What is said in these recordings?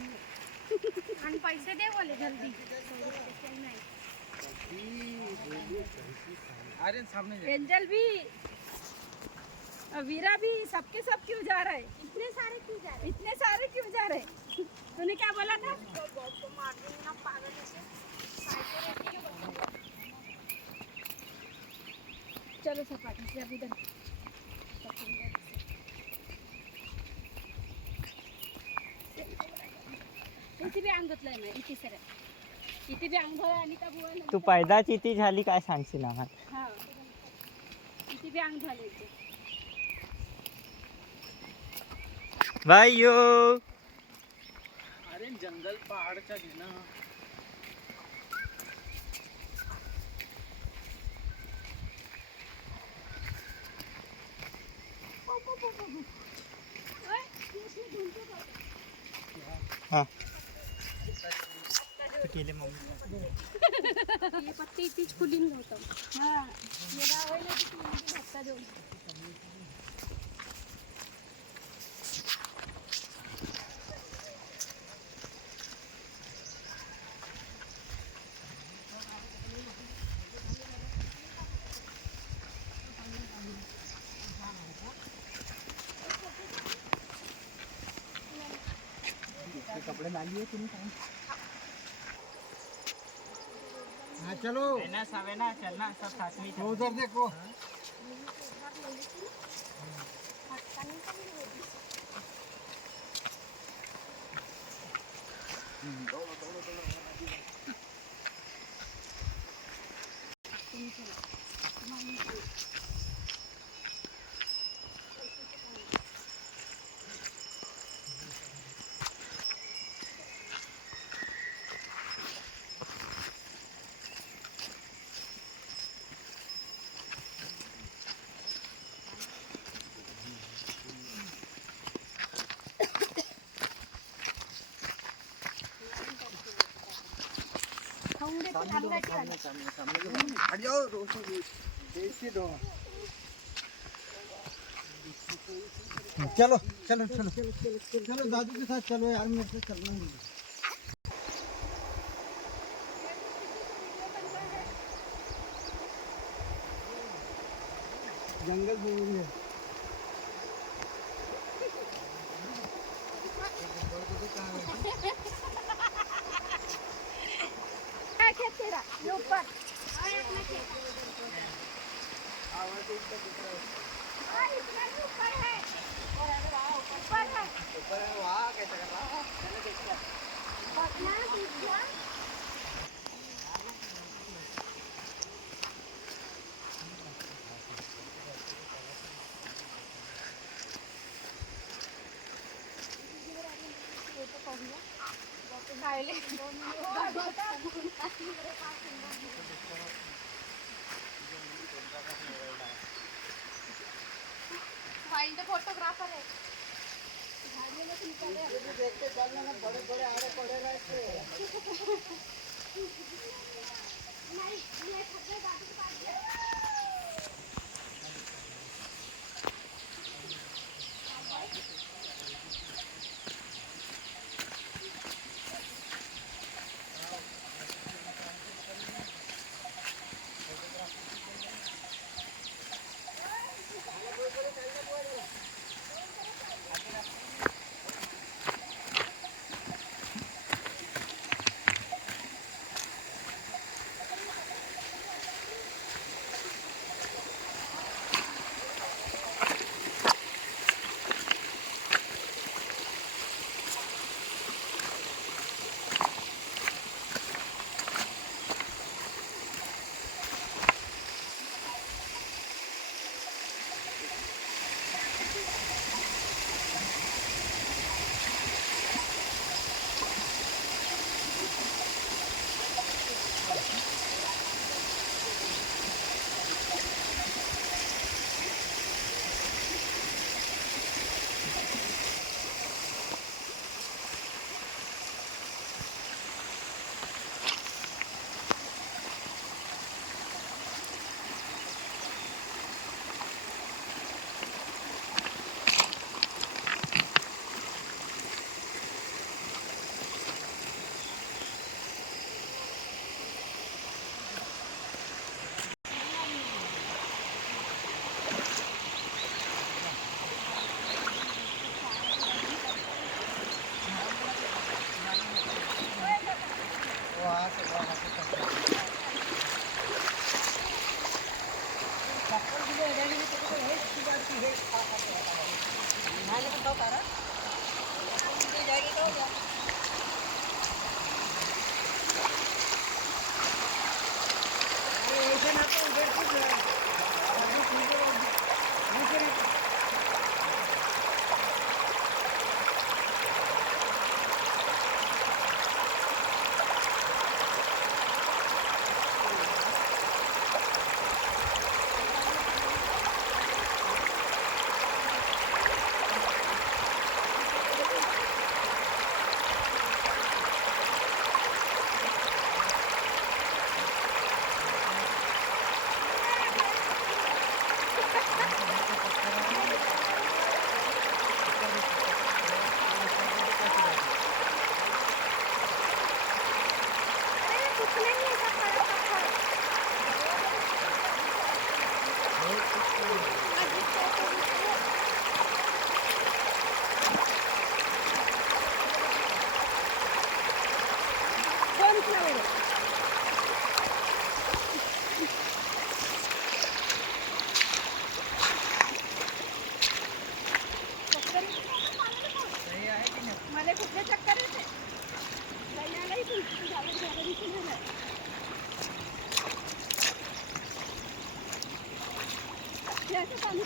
आणि पैसे दे बोले जल्दी। अरे सामने एंजल भी, वीरा भी, सबके सब क्यों जा रहे? इतने सारे क्यों जा रहे? इतने सारे क्यों जा रहे? तूने क्या बोला था? को मार दूंगी ना पागल से। चलो सपाटी से अब इधर इथे बी अंग धुतलंय मी इथे सर इथे बी अंग धुतलंय आणि त्या बुवा तू पैदाच इथे झाली काय सांगशील ना? हा इथे बी अंग झाले इथे भाइयो अरे जंगल पहाड़चा घे ना। हाँ केले मम्मी ये पत्ती इथेच खुलीन होतं हा ये गाव आहे ना तिथे हप्ता देऊन कपड़े डालिए तुम। हाँ चलो ना सवेना चलना सब साथ में तो उधर देखो। चलो चलो चलो चलो दादू के साथ चलो यार, मेरे से चलना नहीं। जंगल जरूरी है। खेत तेरा ये ऊपर आए अपना खेत इतना भी ऊपर है ऊपर है वहाँ कैसे कर रहा है? पटना दिखला फाइंड द फोटोग्राफर है देखते चलना ना, बड़े बड़े आड़े पड़े रहते। नहीं ये खड्डे दादी के पास है मला कुठले चक्कर येते लयालाही तुमची झालं झालं दिसून आलं. याचं पाणी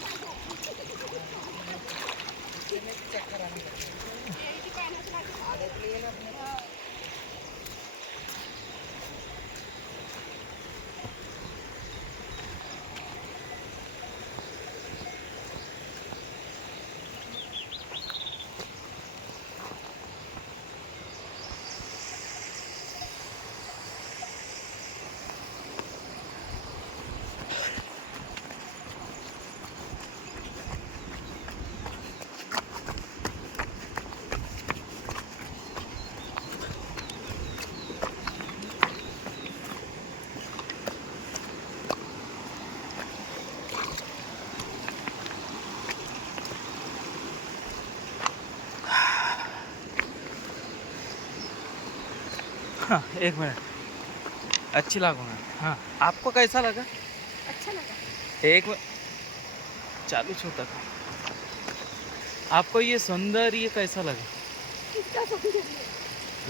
हाँ, एक मिनट अच्छी लागूंगा। हाँ, आपको कैसा लगा? अच्छा लगा. एक चालू छोटा था। आपको ये सौंदर्य कैसा लगा? इसका सौंदर्य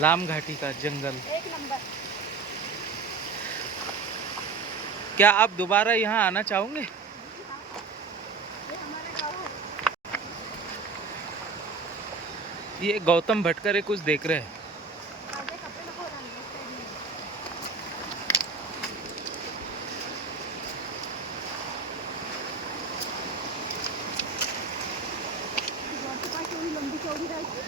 लाम घाटी का जंगल, एक नंबर. क्या आप दोबारा यहाँ आना चाहोगे? ये हमारा गाँव है. ये गौतम भटकरे कुछ देख रहे हैं। माझे कपडे नको घालू, साईड में. वरती पाय केवढी लंबी चौडी राहायची.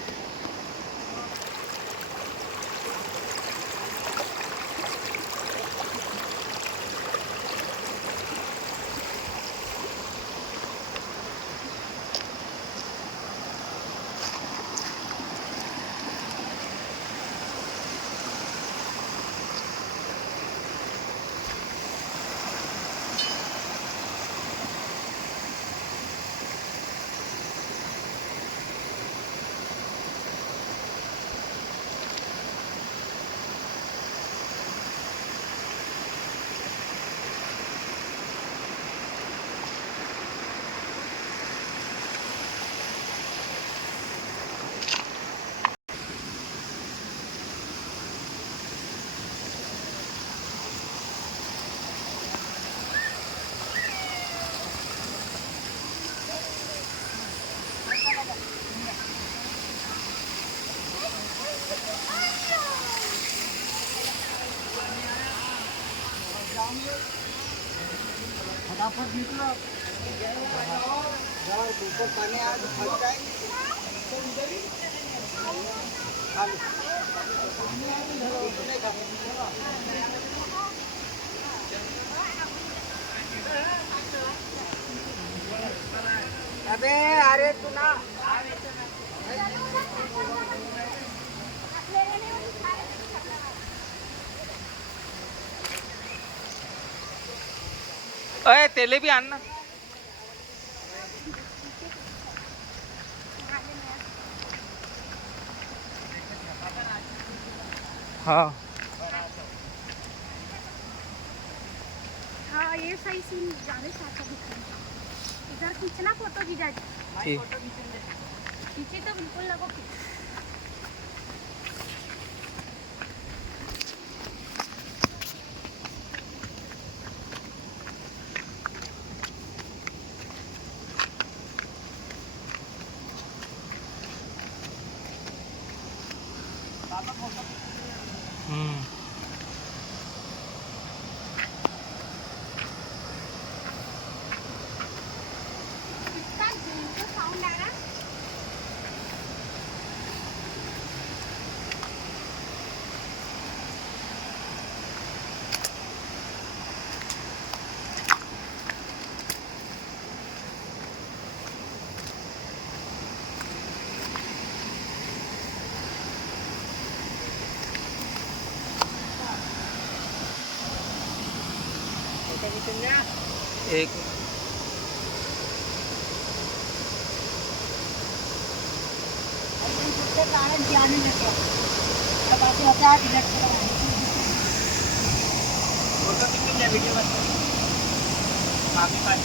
फटाफट निकलो. यार ऊपर पानी आया तो फंस जाएंगे. अबे अरे तू ना अरे तेले भी आना। हाँ हाँ ये सही सीन ज़्यादा साफ दिख रहा है. इधर खींचना फोटो जीजा जी। ठीक खींची तो बिल्कुल लगो खींच। हम्म कितना तो साउंड आ रहा। एक फोटो कितनी वीडियो बन माफी पास